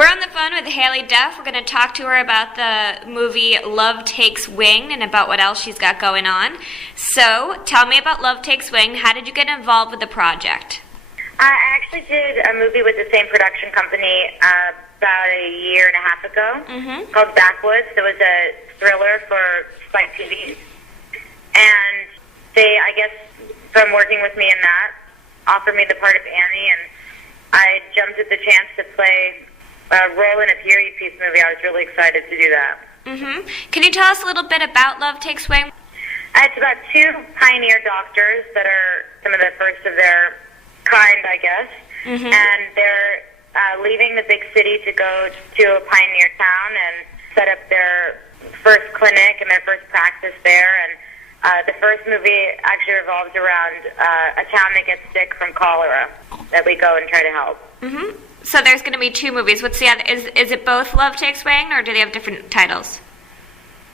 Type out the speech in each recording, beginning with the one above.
We're on the phone with Haylie Duff. We're going to talk to her about the movie Love Takes Wing and about what else she's got going on. So, tell me about Love Takes Wing. How did you get involved with the project? I actually did a movie with the same production company about a year and a half ago called Backwoods. It was a thriller for Spike TV. And they, I guess, from working with me in that, offered me the part of Annie, and I jumped at the chance to play a role in a period piece movie. I was really excited to do that. Can you tell us a little bit about Love Takes Wing? It's about two pioneer doctors that are some of the first of their kind, I guess, and they're leaving the big city to go to a pioneer town and set up their first clinic and their first practice there. And the first movie actually revolves around a town that gets sick from cholera that we go and try to help. So there's going to be two movies. What's the other? Is it both Love Takes Wing, or do they have different titles?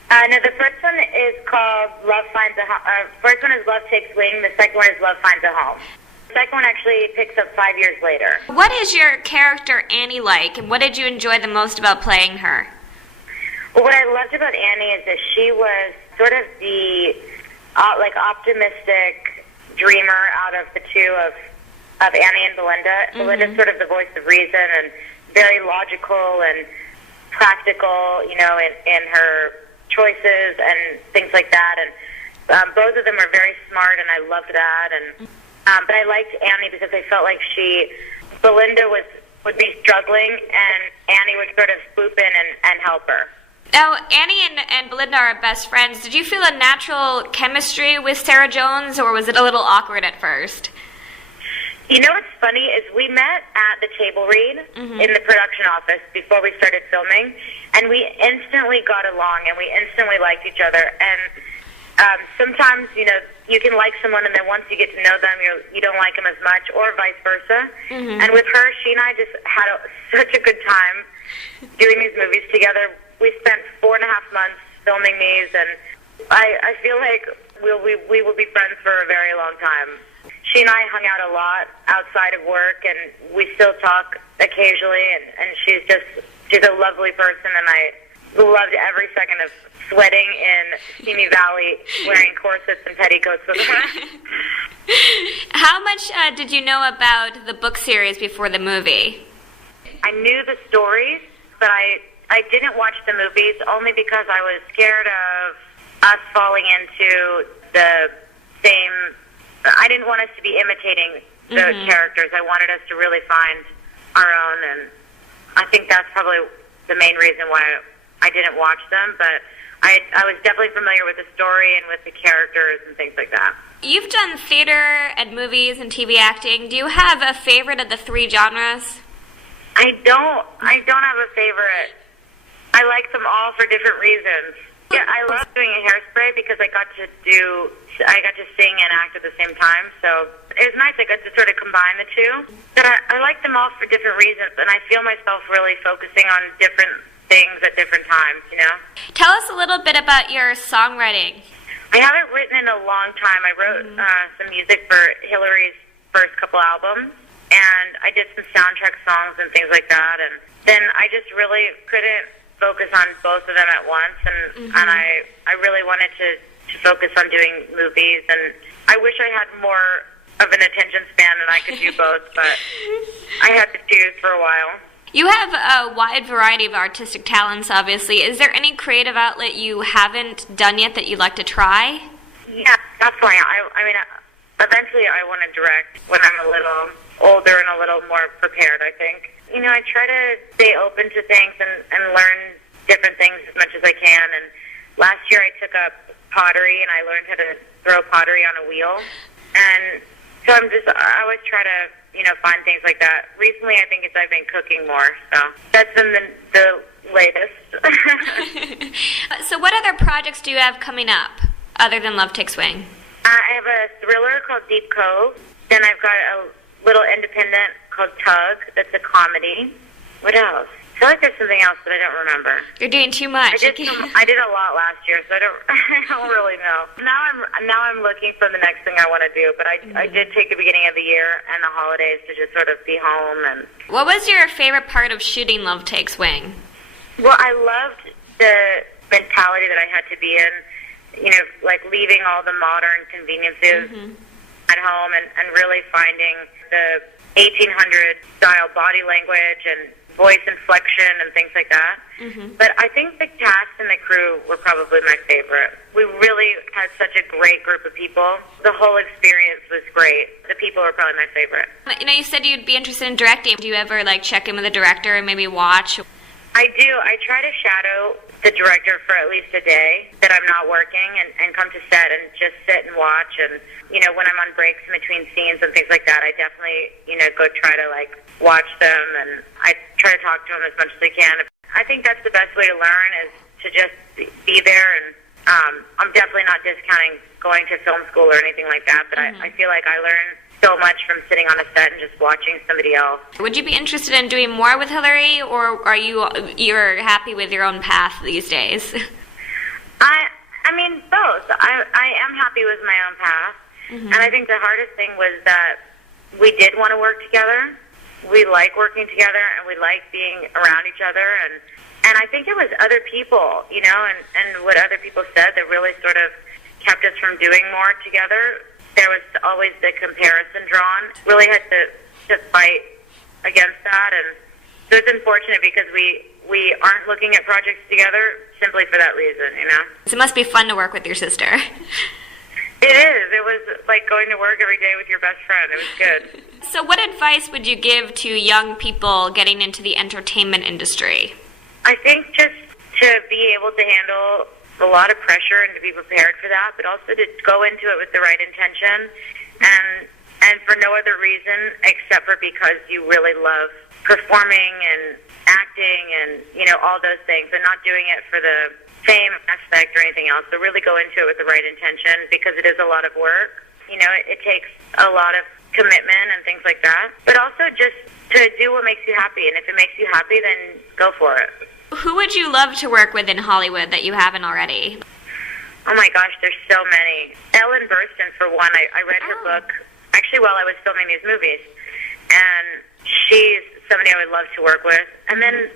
No, the first one is called Love Finds a Home. First one is Love Takes Wing. The second one is Love Finds a Home. The second one actually picks up 5 years later. What is your character Annie like, and what did you enjoy the most about playing her? Well, what I loved about Annie is that she was sort of the optimistic dreamer out of the two of Annie and Belinda. Belinda's sort of the voice of reason and very logical and practical, you know, in her choices and things like that. And both of them are very smart, and I loved that. And but I liked Annie because I felt like Belinda would be struggling, and Annie would sort of swoop in and help her. Now, Annie and Belinda are best friends. Did you feel a natural chemistry with Sarah Jones, or was it a little awkward at first? You know what's funny is we met at the table read in the production office before we started filming, and we instantly got along, and we instantly liked each other. And sometimes, you know, you can like someone, and then once you get to know them, you don't like them as much, or vice versa. And with her, she and I just had such a good time doing these movies together. We spent 4.5 months filming these, and I feel like we will be friends for a very long time. She and I hung out a lot outside of work, and we still talk occasionally, and she's a lovely person, and I loved every second of sweating in Simi Valley wearing corsets and petticoats with her. How much did you know about the book series before the movie? I knew the stories, but I didn't watch the movies only because I was scared of us falling into the same... I didn't want us to be imitating the characters. I wanted us to really find our own, and I think that's probably the main reason why I didn't watch them, but I was definitely familiar with the story and with the characters and things like that. You've done theater and movies and TV acting. Do you have a favorite of the three genres? I don't have a favorite. I like them all for different reasons. Yeah, I love doing a Hairspray because I got to sing and act at the same time, so it was nice. I got to sort of combine the two. But I like them all for different reasons, and I feel myself really focusing on different things at different times, you know? Tell us a little bit about your songwriting. I haven't written in a long time. I wrote some music for Hillary's first couple albums, and I did some soundtrack songs and things like that, and then I just really couldn't focus on both of them at once, and I really wanted to focus on doing movies, and I wish I had more of an attention span and I could do both, but I had to choose for a while. You have a wide variety of artistic talents, obviously. Is there any creative outlet you haven't done yet that you'd like to try? Yeah, definitely. I mean, eventually I want to direct when I'm a little older and a little more prepared, I think. You know, I try to stay open to things and learn different things as much as I can. And last year I took up pottery, and I learned how to throw pottery on a wheel. And so I always try to, you know, find things like that. Recently, I think I've been cooking more, so that's been the latest. So what other projects do you have coming up, other than Love Takes Wing? I have a thriller called Deep Cove. Then I've got a little independent called Tug that's a comedy. What else? I feel like there's something else that I don't remember. You're doing too much. I did a lot last year, so I don't really know. Now I'm looking for the next thing I want to do, but I did take the beginning of the year and the holidays to just sort of be home. And what was your favorite part of shooting Love Takes Wing? Well, I loved the mentality that I had to be in, you know, like leaving all the modern conveniences at home and really finding the 1800 style body language and voice inflection and things like that. But I think the cast and the crew were probably my favorite. We really had such a great group of people. The whole experience was great. The people were probably my favorite. You know, you said you'd be interested in directing. Do you ever like check in with the director and maybe watch? I do. I try to shadow the director for at least a day that I'm not working and come to set and just sit and watch. And, you know, when I'm on breaks in between scenes and things like that, I definitely, you know, go try to, like, watch them. And I try to talk to them as much as I can. I think that's the best way to learn is to just be there. And I'm definitely not discounting going to film school or anything like that, but I feel like I learn so much from sitting on a set and just watching somebody else. Would you be interested in doing more with Haylie, or are you're happy with your own path these days? I mean, both. I am happy with my own path, and I think the hardest thing was that we did want to work together. We like working together, and we like being around each other, and I think it was other people, you know, and what other people said that really sort of kept us from doing more together. There was always the comparison drawn. Really had to fight against that, and so it's unfortunate because we aren't looking at projects together simply for that reason, you know. So it must be fun to work with your sister. It is. It was like going to work every day with your best friend. It was good. So what advice would you give to young people getting into the entertainment industry? I think just to be able to handle a lot of pressure and to be prepared for that, but also to go into it with the right intention and for no other reason except for because you really love performing and acting and, you know, all those things, and not doing it for the fame aspect or anything else. So really go into it with the right intention because it is a lot of work. You know, it takes a lot of commitment and things like that, but also just to do what makes you happy, and if it makes you happy, then go for it. Who would you love to work with in Hollywood that you haven't already? Oh my gosh, there's so many. Ellen Burstyn, for one. I read her book actually while I was filming these movies, and she's somebody I would love to work with. And then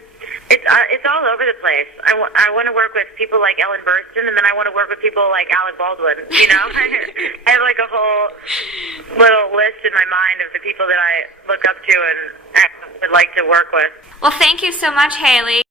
it's all over the place. I want to work with people like Ellen Burstyn, and then I want to work with people like Alec Baldwin, you know? I have like a whole little list in my mind of the people that I look up to and would like to work with. Well, thank you so much, Haylie.